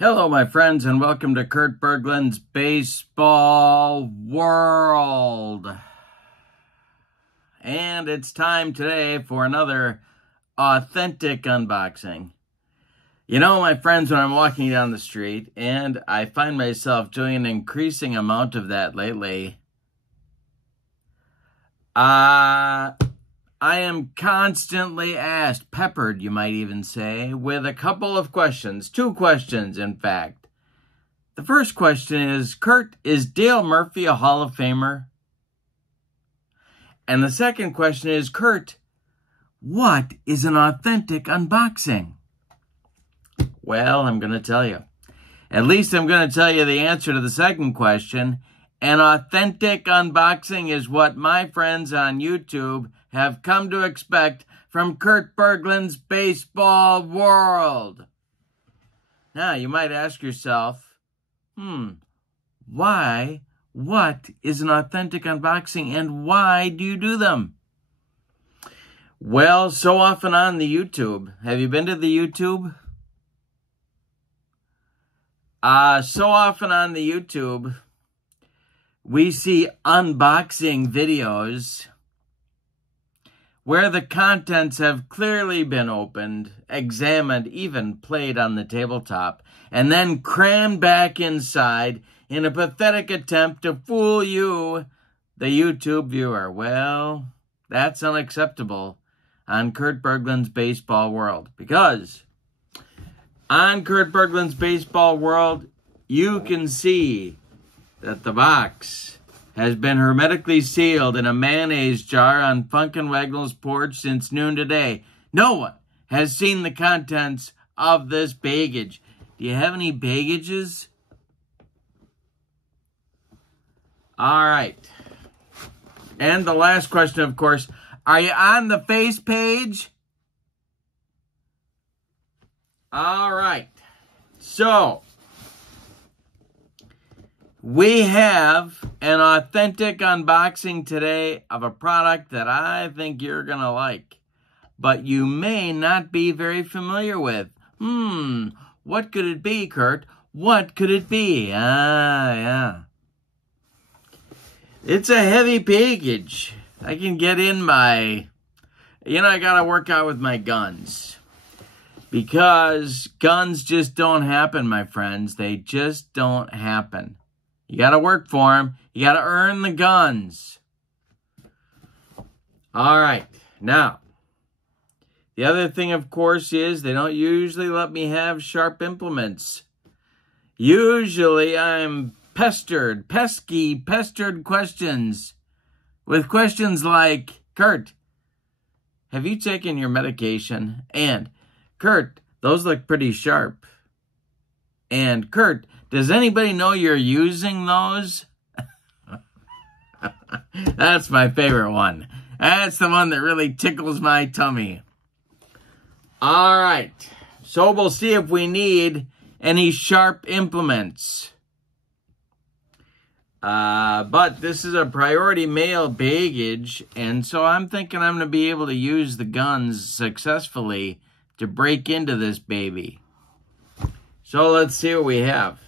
Hello, my friends, and welcome to Kurt Berglund's Baseball World. And it's time today for another authentic unboxing. You know, my friends, when I'm walking down the street, and I find myself doing an increasing amount of that lately, I am constantly asked, peppered, you might even say, with a couple of questions. Two questions, in fact. The first question is, Kurt, is Dale Murphy a Hall of Famer? And the second question is, Kurt, what is an authentic unboxing? Well, I'm going to tell you. At least I'm going to tell you the answer to the second question. An authentic unboxing is what my friends on YouTube have come to expect from Kurt Berglund's Baseball World. Now, you might ask yourself, why? What is an authentic unboxing and why do you do them? Well, so often on the YouTube. Have you been to the YouTube? So often on the YouTube, we see unboxing videos where the contents have clearly been opened, examined, even played on the tabletop, and then crammed back inside in a pathetic attempt to fool you, the YouTube viewer. Well, that's unacceptable on Kurt Berglund's Baseball World, because on Kurt Berglund's Baseball World, you can see that the box has been hermetically sealed in a mayonnaise jar on Funkin' Wagnall's porch since noon today. No one has seen the contents of this baggage. Do you have any baggages? All right. And the last question, of course, are you on the face page? All right. So we have an authentic unboxing today of a product that I think you're going to like, but you may not be very familiar with. What could it be, Kurt? What could it be? Yeah. It's a heavy package. I can get in my, I got to work out with my guns, because guns just don't happen, my friends. They just don't happen. You got to work for them. You got to earn the guns. All right. Now, the other thing, of course, is they don't usually let me have sharp implements. Usually, I'm pestered questions with questions like, Kurt, have you taken your medication? And, Kurt, those look pretty sharp. And, Kurt, does anybody know you're using those? That's my favorite one. That's the one that really tickles my tummy. All right. So we'll see if we need any sharp implements. But this is a priority mail baggage, and so I'm thinking I'm going to be able to use the guns successfully to break into this baby. So let's see what we have.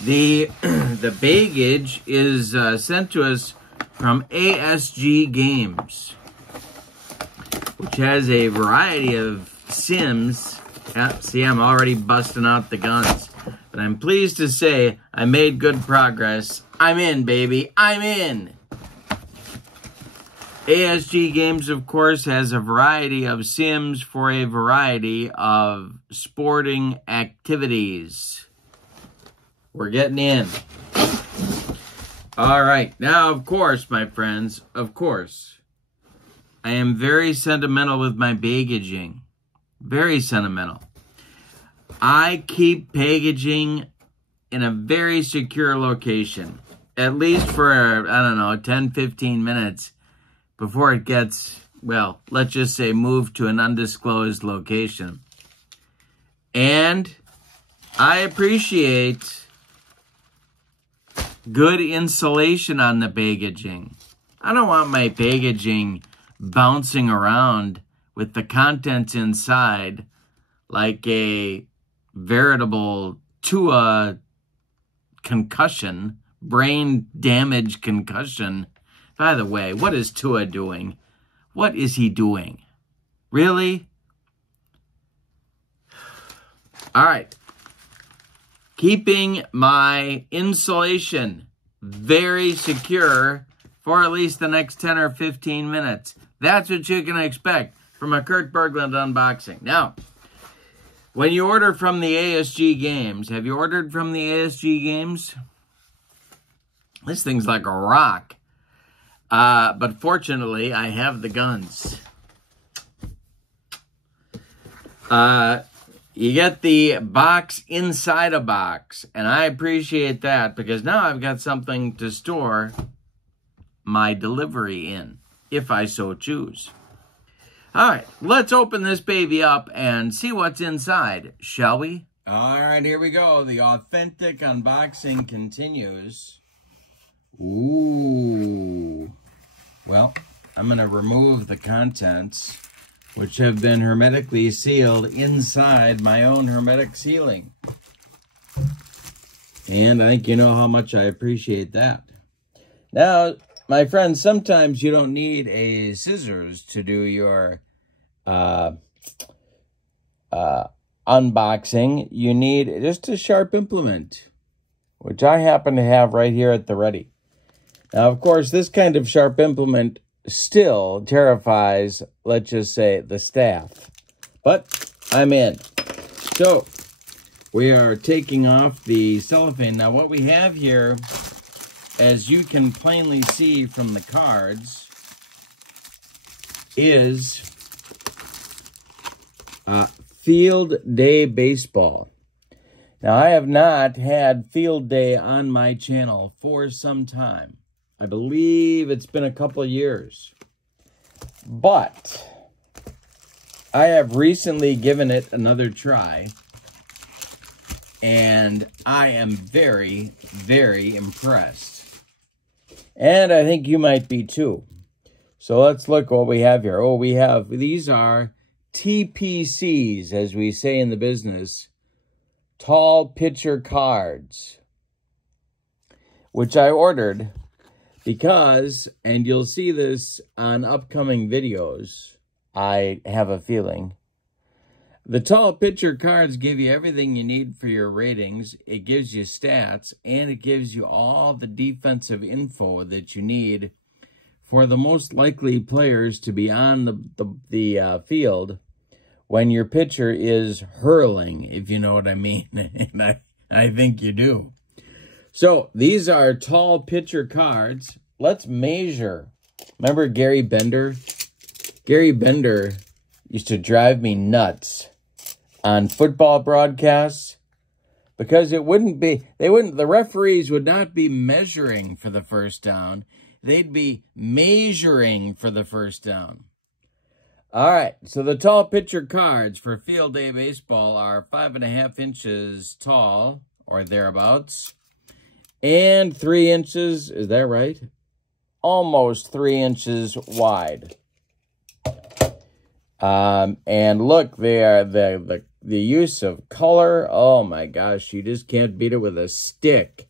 The baggage is sent to us from ASG Games, which has a variety of sims. See, I'm already busting out the guns. But I'm pleased to say I made good progress. I'm in, baby. I'm in. ASG Games, of course, has a variety of sims for a variety of sporting activities. We're getting in. All right. Now, of course, my friends, of course, I am very sentimental with my packaging. Very sentimental. I keep packaging in a very secure location, at least for, I don't know, 10, 15 minutes before it gets, well, let's just say moved to an undisclosed location. And I appreciate good insulation on the packaging. I don't want my packaging bouncing around with the contents inside like a veritable Tua concussion, brain damage concussion. By the way, what is Tua doing? What is he doing? Really? All right. Keeping my insulation very secure for at least the next 10 or 15 minutes. That's what you can expect from a Kurt Berglund unboxing. Now, when you order from the ASG Games, have you ordered from the ASG Games? This thing's like a rock. But fortunately, I have the guns. You get the box inside a box, and I appreciate that because now I've got something to store my delivery in, if I so choose. All right, let's open this baby up and see what's inside, shall we? All right, here we go. The authentic unboxing continues. Ooh. Well, I'm going to remove the contents, which have been hermetically sealed inside my own hermetic sealing. And I think you know how much I appreciate that. Now, my friends, sometimes you don't need a scissors to do your unboxing. You need just a sharp implement, which I happen to have right here at the ready. Now, of course, this kind of sharp implement still terrifies, let's just say, the staff. But I'm in. So, we are taking off the cellophane. Now, what we have here, as you can plainly see from the cards, is Field Day Baseball. Now, I have not had Field Day on my channel for some time. I believe it's been a couple of years. But I have recently given it another try. And I am very, very impressed. And I think you might be too. So let's look what we have here. Oh, we have, these are TPCs, as we say in the business. Tall Pitcher Cards. Which I ordered because, and you'll see this on upcoming videos, I have a feeling. The Tall Pitcher Cards give you everything you need for your ratings. It gives you stats, and it gives you all the defensive info that you need for the most likely players to be on the field when your pitcher is hurling, if you know what I mean. And I think you do. So, these are Tall Pitcher Cards. Let's measure. Remember Gary Bender? Gary Bender used to drive me nuts on football broadcasts because it wouldn't be, the referees would not be measuring for the first down. They'd be measuring for the first down. All right, so the Tall Pitcher Cards for Field Day Baseball are 5.5 inches tall, or thereabouts, and 3 inches, is that right? Almost 3 inches wide. And look, they are the use of color. Oh my gosh, you just can't beat it with a stick.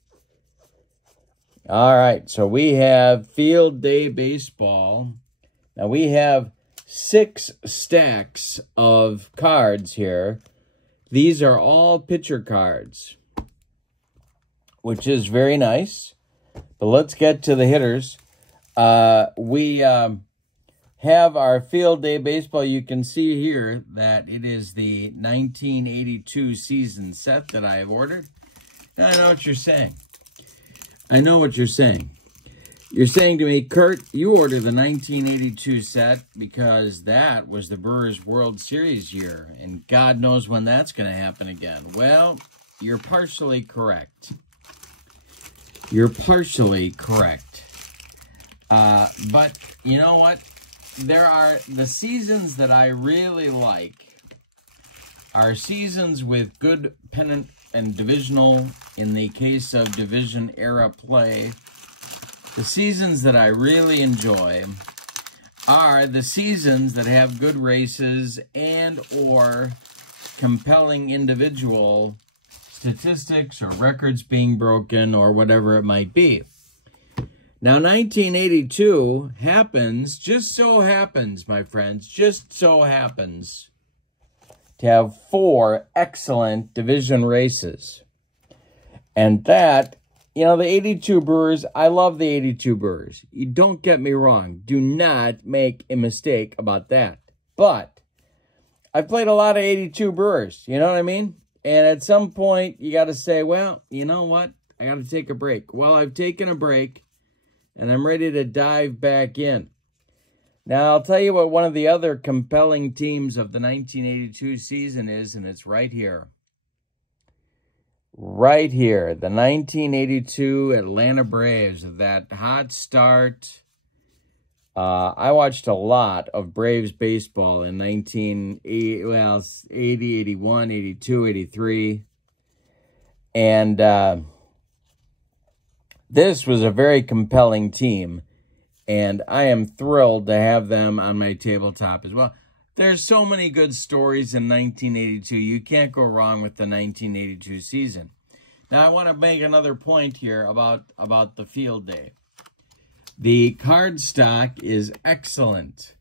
All right, so we have Field Day Baseball. Now we have 6 stacks of cards here. These are all pitcher cards, which is very nice. But let's get to the hitters. We have our Field Day Baseball. You can see here that it is the 1982 season set that I have ordered. Now, I know what you're saying. I know what you're saying. You're saying to me, Kurt, you ordered the 1982 set because that was the Brewers World Series year, and God knows when that's going to happen again. Well, you're partially correct. You're partially correct. But you know what? There are the seasons that I really like are seasons with good pennant and divisional, in the case of division era play. The seasons that I really enjoy are the seasons that have good races and or compelling individual statistics or records being broken or whatever it might be. Now, 1982 just so happens, my friends, just so happens to have 4 excellent division races. And that, you know, the 82 Brewers, I love the 82 Brewers. You don't get me wrong. Do not make a mistake about that. But I've played a lot of 82 Brewers, you know what I mean? And at some point, you got to say, well, you know what? I got to take a break. Well, I've taken a break, and I'm ready to dive back in. Now, I'll tell you what one of the other compelling teams of the 1982 season is, and it's right here. Right here, the 1982 Atlanta Braves, that hot start. I watched a lot of Braves baseball in 80, 81, 82, 83. And this was a very compelling team. And I am thrilled to have them on my tabletop as well. There's so many good stories in 1982. You can't go wrong with the 1982 season. Now, I want to make another point here about the field day. The card stock is excellent.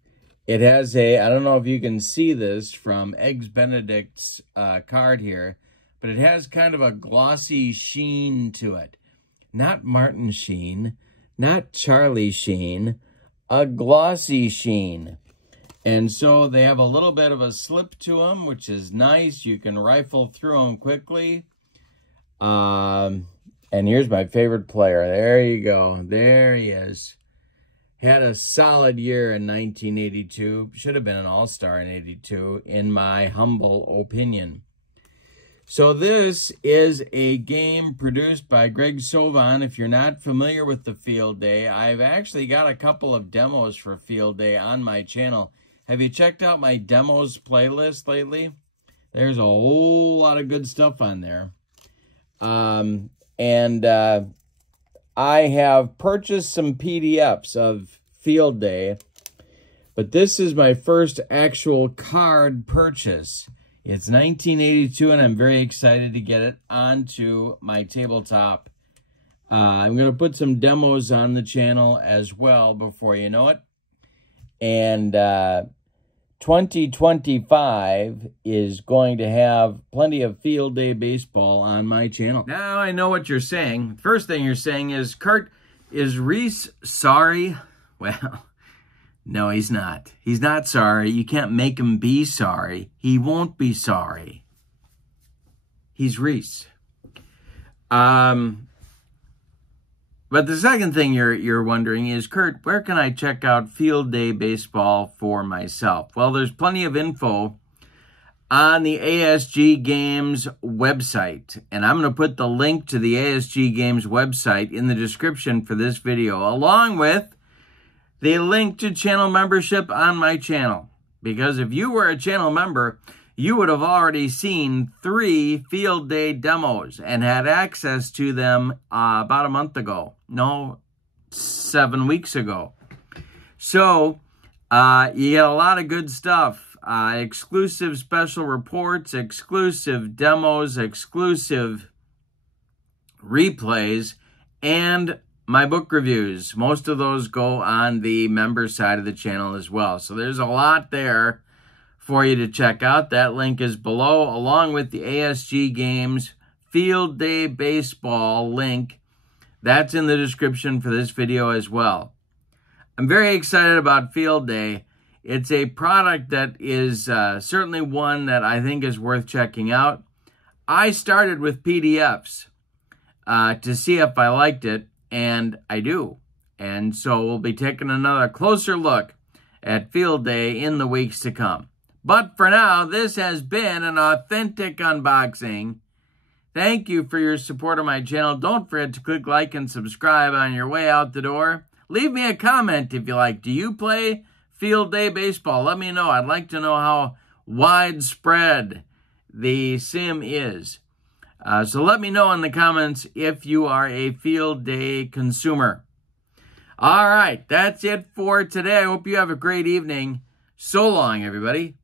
It has I don't know if you can see this from Eggs Benedict's card here, but it has kind of a glossy sheen to it. Not Martin Sheen, not Charlie Sheen, a glossy sheen. And so they have a little bit of a slip to them, which is nice. You can rifle through them quickly. And here's my favorite player. There you go. There he is. Had a solid year in 1982. Should have been an all-star in 82, in my humble opinion. So this is a game produced by Greg Sovan. If you're not familiar with the Field Day, I've actually got a couple of demos for Field Day on my channel. Have you checked out my demos playlist lately? There's a whole lot of good stuff on there. I have purchased some PDFs of Field Day, but this is my first actual card purchase. It's 1982, and I'm very excited to get it onto my tabletop. I'm going to put some demos on the channel as well before you know it. And 2025 is going to have plenty of Field Day baseball on my channel. Now I know what you're saying. First thing you're saying is, Kurt, is Reese sorry? Well, no, he's not. He's not sorry. You can't make him be sorry. He won't be sorry. He's Reese. But the second thing you're wondering is, Kurt, where can I check out Field Day baseball for myself? Well, there's plenty of info on the ASG Games website. And I'm going to put the link to the ASG Games website in the description for this video, along with the link to channel membership on my channel. Because if you were a channel member, you would have already seen 3 Field Day demos and had access to them about a month ago. No, 7 weeks ago. So, you get a lot of good stuff. Exclusive special reports, exclusive demos, exclusive replays, and my book reviews. Most of those go on the member side of the channel as well. So there's a lot there for you to check out. That link is below, along with the ASG Games Field Day Baseball link. That's in the description for this video as well. I'm very excited about Field Day. It's a product that is certainly one that I think is worth checking out. I started with PDFs to see if I liked it, and I do. And so we'll be taking another closer look at Field Day in the weeks to come. But for now, this has been an authentic unboxing. Thank you for your support of my channel. Don't forget to click like and subscribe on your way out the door. Leave me a comment if you like. Do you play Field Day baseball? Let me know. I'd like to know how widespread the sim is. So let me know in the comments if you are a Field Day consumer. All right, that's it for today. I hope you have a great evening. So long, everybody.